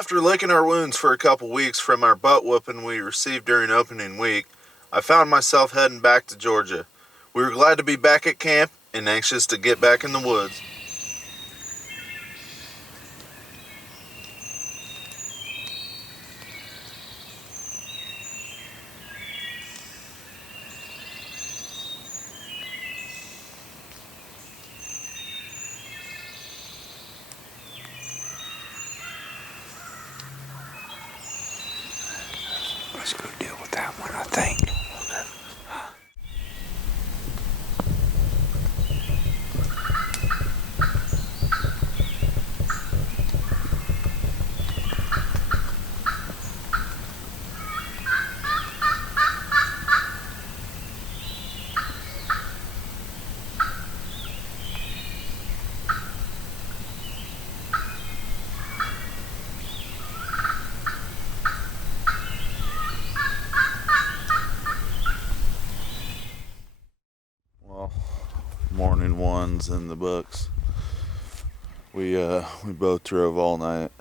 After licking our wounds for a couple weeks from our butt whooping we received during opening week, I found myself heading back to Georgia. We were glad to be back at camp and anxious to get back in the woods. Let's go deal with that one, I think. Well, morning one's in the books. We both drove all night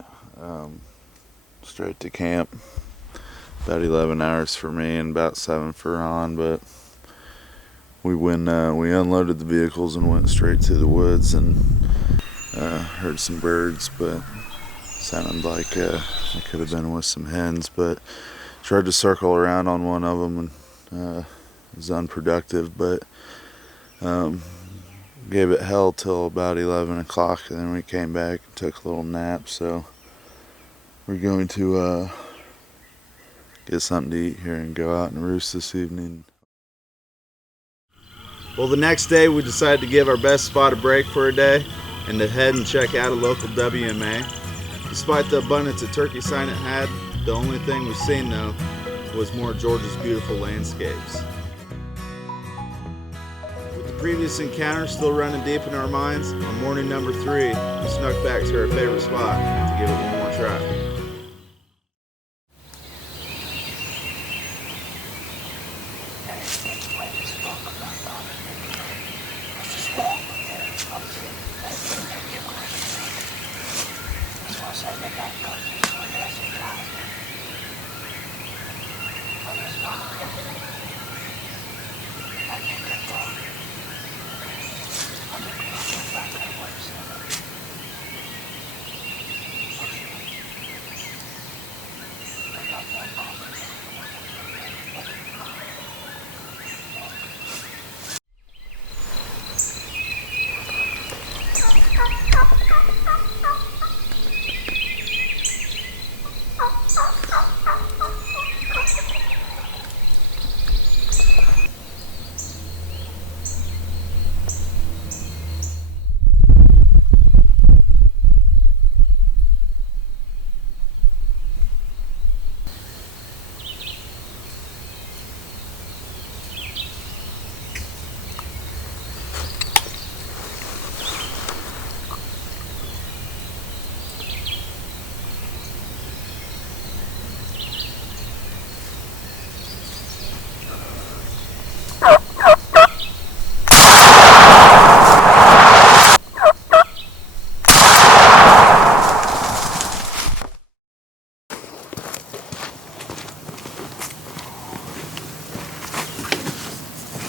straight to camp. About 11 hours for me and about 7 for Ron, but we unloaded the vehicles and went straight to the woods and heard some birds, but sounded like it could have been with some hens, but tried to circle around on one of them and it was unproductive, but gave it hell till about 11 o'clock, and then we came back and took a little nap. So we're going to get something to eat here and go out and roost this evening. Well, the next day we decided to give our best spot a break for a day and to head and check out a local WMA. Despite the abundance of turkey sign it had, the only thing we've seen though was more of Georgia's beautiful landscapes. With the previous encounter still running deep in our minds, on morning number 3, we snuck back to our favorite spot to give it one more try.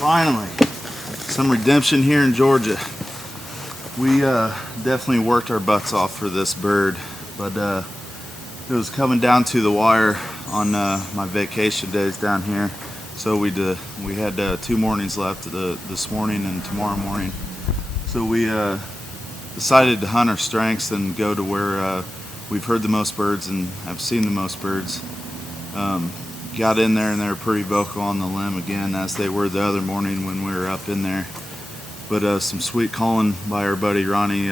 Finally, some redemption here in Georgia. We definitely worked our butts off for this bird, but it was coming down to the wire on my vacation days down here. So we had 2 mornings left, this morning and tomorrow morning. So we decided to hunt our strengths and go to where we've heard the most birds and have seen the most birds. Got in there and they were pretty vocal on the limb again, as they were the other morning when we were up in there. But some sweet calling by our buddy Ronnie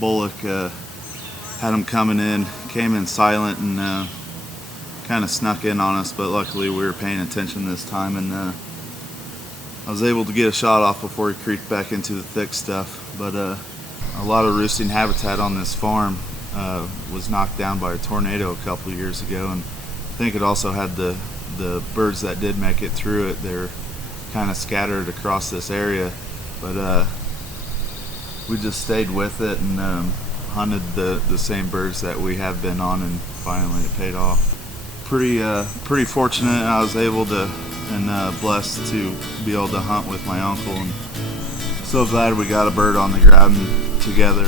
Bullock had them coming in, came in silent and kind of snuck in on us, but luckily we were paying attention this time, and I was able to get a shot off before he creeped back into the thick stuff. But a lot of roosting habitat on this farm was knocked down by a tornado a couple years ago, and I think it also had the birds that did make it through it. They're kind of scattered across this area, but we just stayed with it and hunted the same birds that we have been on, and finally it paid off. Pretty fortunate I was able to and blessed to be able to hunt with my uncle, and so glad we got a bird on the ground together.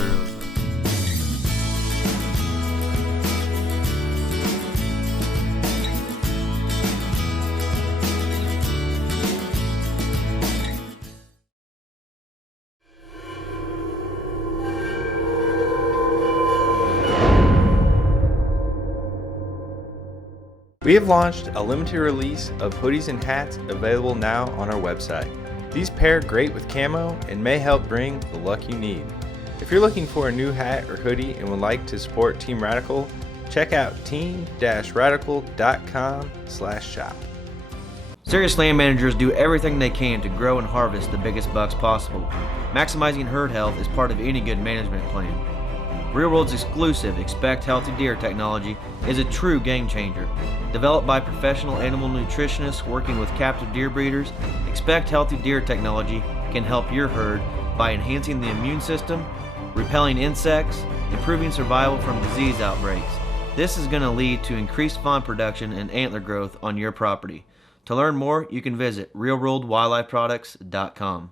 We have launched a limited release of hoodies and hats available now on our website. These pair great with camo and may help bring the luck you need. If you're looking for a new hat or hoodie and would like to support Team Radical, check out team-radical.com/shop. Serious land managers do everything they can to grow and harvest the biggest bucks possible. Maximizing herd health is part of any good management plan. Real World's exclusive Expect Healthy Deer technology is a true game changer. Developed by professional animal nutritionists working with captive deer breeders, Expect Healthy Deer technology can help your herd by enhancing the immune system, repelling insects, improving survival from disease outbreaks. This is going to lead to increased fawn production and antler growth on your property. To learn more, you can visit realworldwildlifeproducts.com.